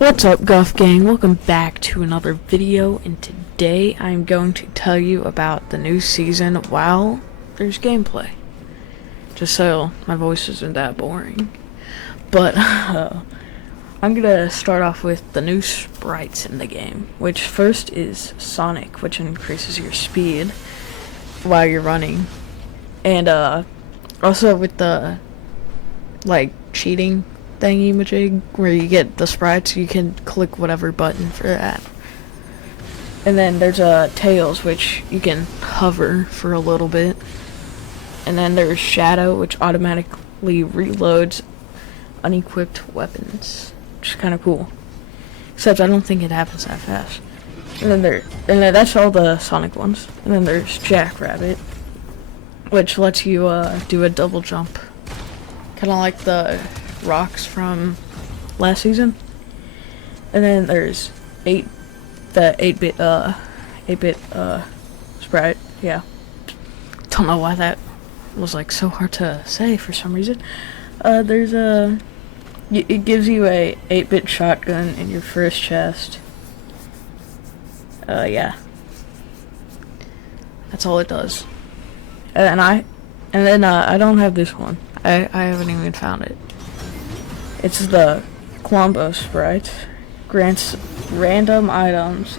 What's up, Guff gang? Welcome back to another video, and today I'm going to tell you about the new season while there's gameplay. Just so my voice isn't that boring. But I'm gonna start off with the new sprites in the game, which first is Sonic, which increases your speed while you're running. And also with the cheating thingy-majig where you get the sprites, you can click whatever button for that. And then there's Tails, which you can hover for a little bit. And then there's Shadow, which automatically reloads unequipped weapons, which is kind of cool. Except I don't think it happens that fast. And then that's all the Sonic ones. And then there's Jackrabbit, which lets you do a double jump, kind of like the rocks from last season. And then there's the 8-bit sprite. Yeah, don't know why that was so hard to say for some reason. There's it gives you a 8-bit shotgun in your first chest. Yeah, that's all it does. And then I don't have this one. I haven't even found it. It's the Colombo sprite. Grants random items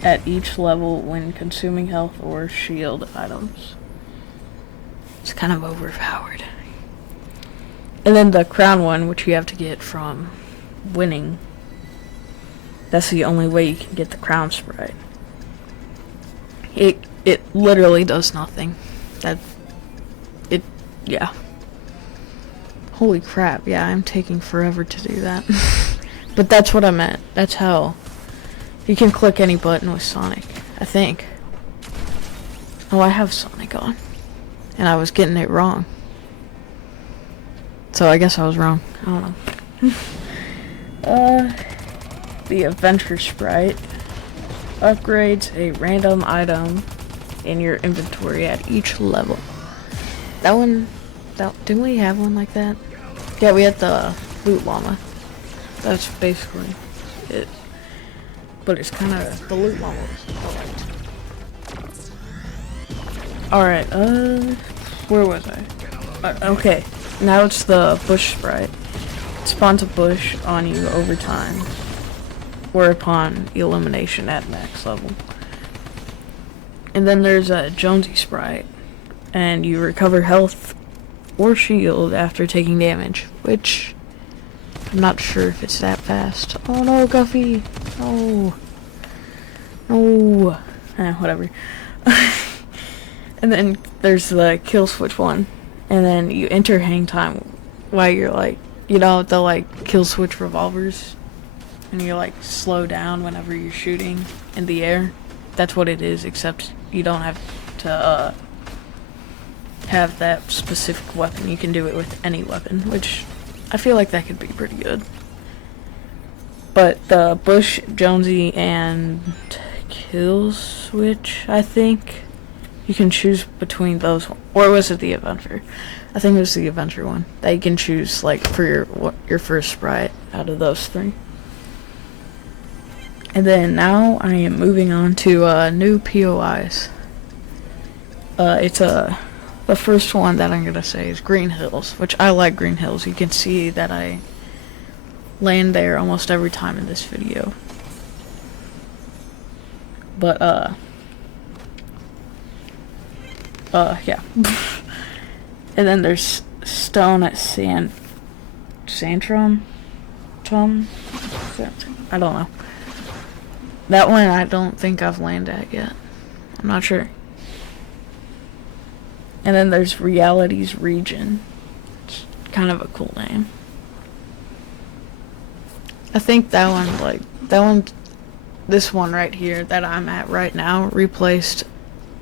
at each level when consuming health or shield items. It's kind of overpowered. And then the crown one, which you have to get from winning. That's the only way you can get the crown sprite. It literally does nothing. Yeah. Holy crap, yeah, I'm taking forever to do that. But that's what I meant. That's how you can click any button with Sonic, I think. Oh, I have Sonic on. And I was getting it wrong. So I guess I was wrong. I don't know. The adventure sprite upgrades a random item in your inventory at each level. That one, didn't we have one like that? Yeah, we had the loot llama. That's basically it. But it's kind of the loot llama. Alright, where was I? Okay, now it's the bush sprite. It spawns a bush on you over time, or upon elimination at max level. And then there's a Jonesy sprite, and you recover health or shield after taking damage, which I'm not sure if it's that fast. Oh no, Guffy! No. No. Whatever. And then there's the kill switch one, and then you enter hang time while you're the kill switch revolvers, and you slow down whenever you're shooting in the air. That's what it is, except you don't have to have that specific weapon. You can do it with any weapon, which I feel like that could be pretty good. But the Bush, Jonesy, and kill switch, I think you can choose between those, or was it the adventure? I think it was the adventure one that you can choose for your first sprite out of those three. And then now I am moving on to new POIs. It's the first one that I'm gonna say is Green Hills, which I like Green Hills. You can see that I land there almost every time in this video. But yeah. And then there's Stone at Sandtrum? I don't know. That one I don't think I've landed at yet. I'm not sure. And then there's Reality's Region. It's kind of a cool name. I think that one, this one right here that I'm at right now replaced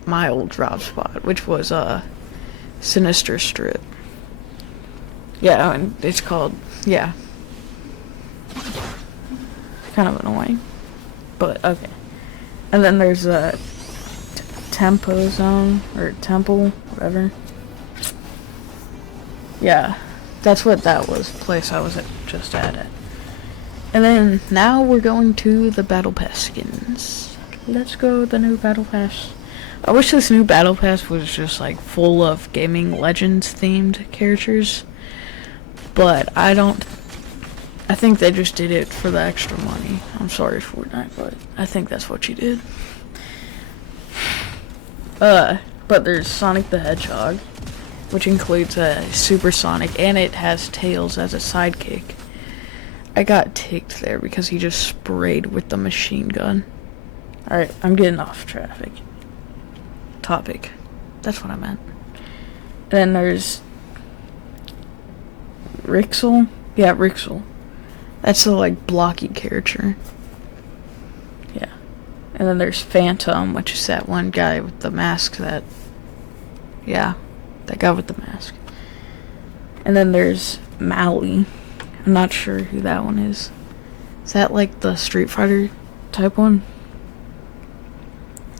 my old drop spot, which was Sinister Strip. Yeah, and it's called, yeah. Kind of annoying. But, okay. And then there's a Tempo Zone, or Temple, whatever. Yeah, that's what that was, place I was just at. And then now we're going to the Battle Pass skins. Let's go the new Battle Pass. I wish this new Battle Pass was just like full of gaming legends themed characters. But I think they just did it for the extra money. I'm sorry, Fortnite, but I think that's what you did. But there's Sonic the Hedgehog, which includes a Supersonic, and it has Tails as a sidekick. I got ticked there because he just sprayed with the machine gun. Alright, I'm getting off topic. That's what I meant. And then there's Rixel. Yeah, Rixel. That's the, like, blocky character. Yeah. And then there's Phantom, which is that one guy with the mask that... Yeah, that guy with the mask. And then there's Mally. I'm not sure who that one is. Is that, like, the Street Fighter type one?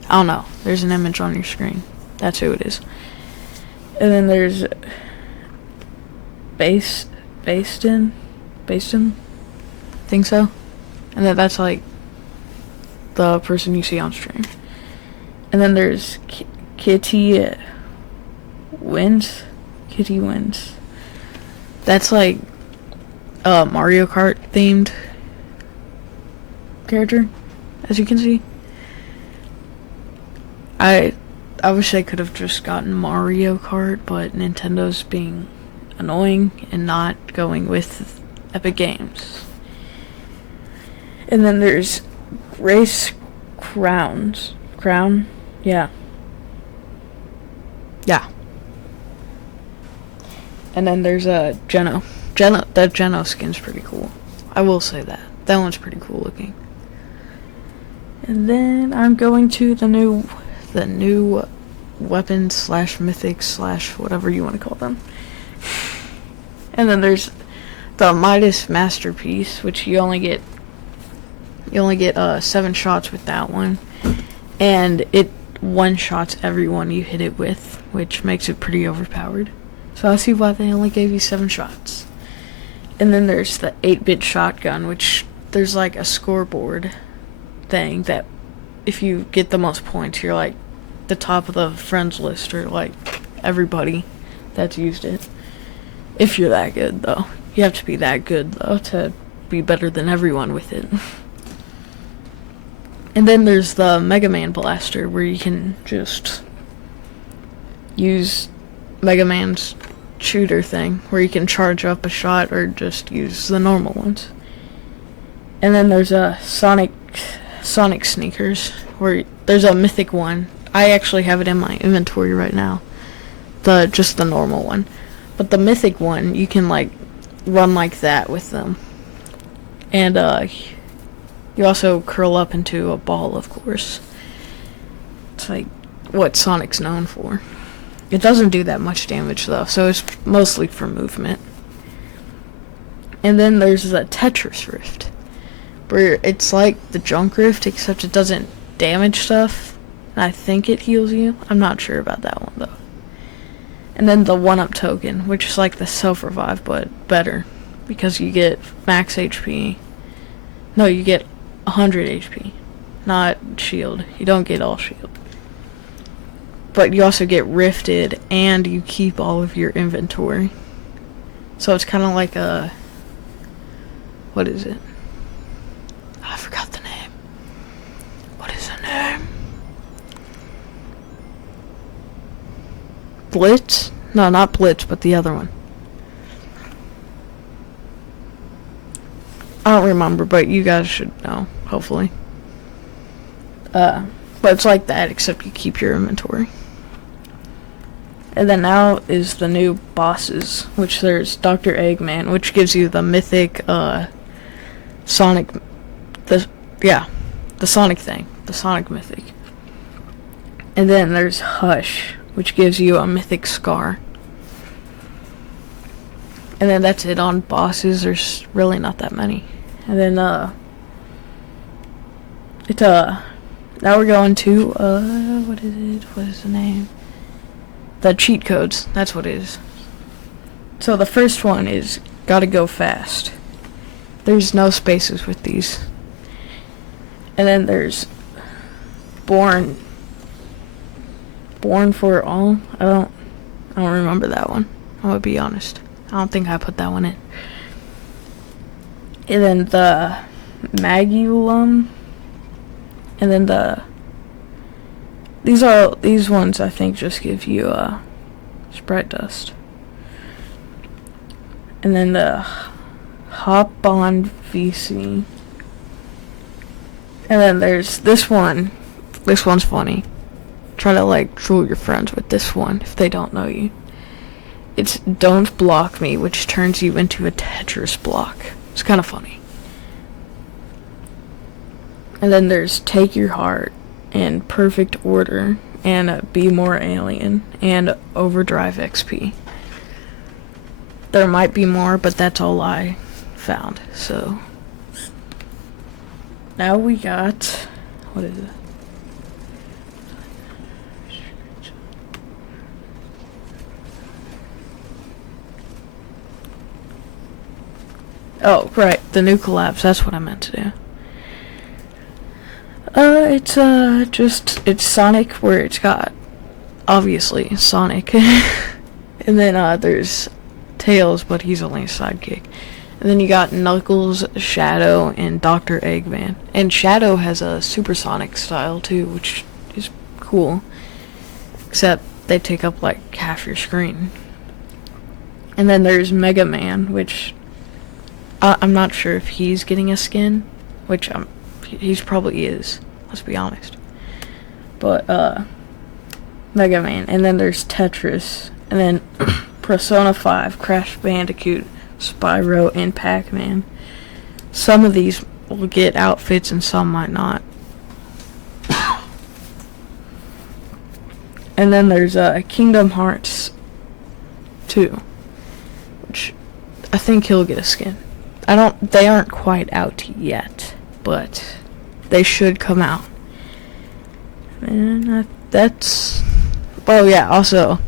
I don't know. There's an image on your screen. That's who it is. And then there's... Bastin? Think so. And then that's like the person you see on stream. And then there's Kitty Wins. That's like a Mario Kart themed character, as you can see. I wish they could have just gotten Mario Kart, but Nintendo's being annoying and not going with Epic Games. And then there's Race Crown? Yeah. And then there's Geno. That Geno skin's pretty cool. I will say that. That one's pretty cool looking. And then I'm going to the new weapons / mythics / whatever you want to call them. And then there's the Midas Masterpiece, which you only get 7 shots with that one, and it one-shots everyone you hit it with, which makes it pretty overpowered. So I see why they only gave you 7 shots. And then there's the 8-bit shotgun, which there's like a scoreboard thing that if you get the most points, you're like the top of the friends list, or like everybody that's used it. If you're that good, though. You have to be that good, though, to be better than everyone with it. And then there's the Mega Man Blaster, where you can just use Mega Man's shooter thing, where you can charge up a shot or just use the normal ones. And then there's a Sonic Sneakers, where there's a mythic one. I actually have it in my inventory right now. Just the normal one. But the mythic one, you can like run like that with them. And you also curl up into a ball, of course. It's like what Sonic's known for. It doesn't do that much damage though, so it's mostly for movement. And then there's the Tetris Rift, where it's like the Junk Rift, except it doesn't damage stuff. And I think it heals you. I'm not sure about that one though. And then the 1-up token, which is like the self-revive, but better, because you get max HP. No, you get 100 HP, not shield. You don't get all shield. But you also get rifted, and you keep all of your inventory. So it's kind of like a... What is it? I forgot the name. What is the name? Blitz? No, not Blitz, but the other one. I don't remember, but you guys should know, hopefully. But it's like that, except you keep your inventory. And then now is the new bosses, which there's Dr. Eggman, which gives you the mythic, Sonic, the Sonic thing, the Sonic mythic. And then there's Hush, which gives you a mythic Scar. And then that's it on bosses. There's really not that many. And then now we're going to what is it? What is the name? The cheat codes. That's what it is. So the first one is gotta go fast. There's no spaces with these. And then there's Born for All. I don't remember that one. I'm gonna be honest. I don't think I put that one in. And then the Magulum. And then these ones I think just give you Sprite Dust. And then the Hop on VC. And then there's this one. This one's funny. Try to like troll your friends with this one if they don't know you. It's Don't Block Me, which turns you into a Tetris block. It's kind of funny. And then there's Take Your Heart and Perfect Order and Be More Alien and Overdrive XP. There might be more, but that's all I found. So now we got, what is it? Oh, right, the new collabs, that's what I meant to do. It's Sonic, where it's got, obviously, Sonic. And then, there's Tails, but he's only a sidekick. And then you got Knuckles, Shadow, and Dr. Eggman. And Shadow has a supersonic style, too, which is cool. Except they take up, like, half your screen. And then there's Mega Man, which I'm not sure if he's getting a skin, which he's probably is, let's be honest. But, Mega Man. And then there's Tetris. And then Persona 5, Crash Bandicoot, Spyro, and Pac-Man. Some of these will get outfits and some might not. And then there's Kingdom Hearts 2, which I think he'll get a skin. They aren't quite out yet, but they should come out. And that's, oh yeah, also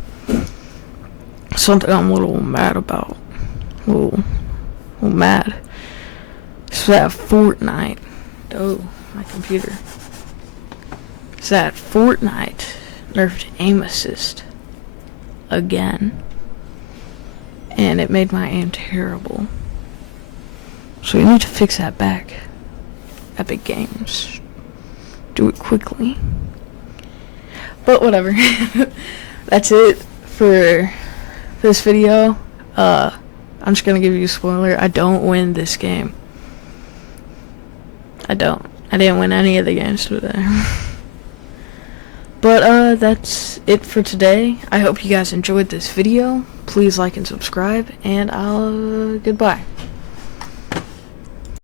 something I'm a little mad about. A little mad. It's that Fortnite. Oh, my computer. It's that Fortnite nerfed aim assist again. And it made my aim terrible. So you need to fix that back. Epic Games. Do it quickly. But whatever. That's it for this video. I'm just gonna give you a spoiler. I don't win this game. I didn't win any of the games today. But that's it for today. I hope you guys enjoyed this video. Please like and subscribe, and goodbye.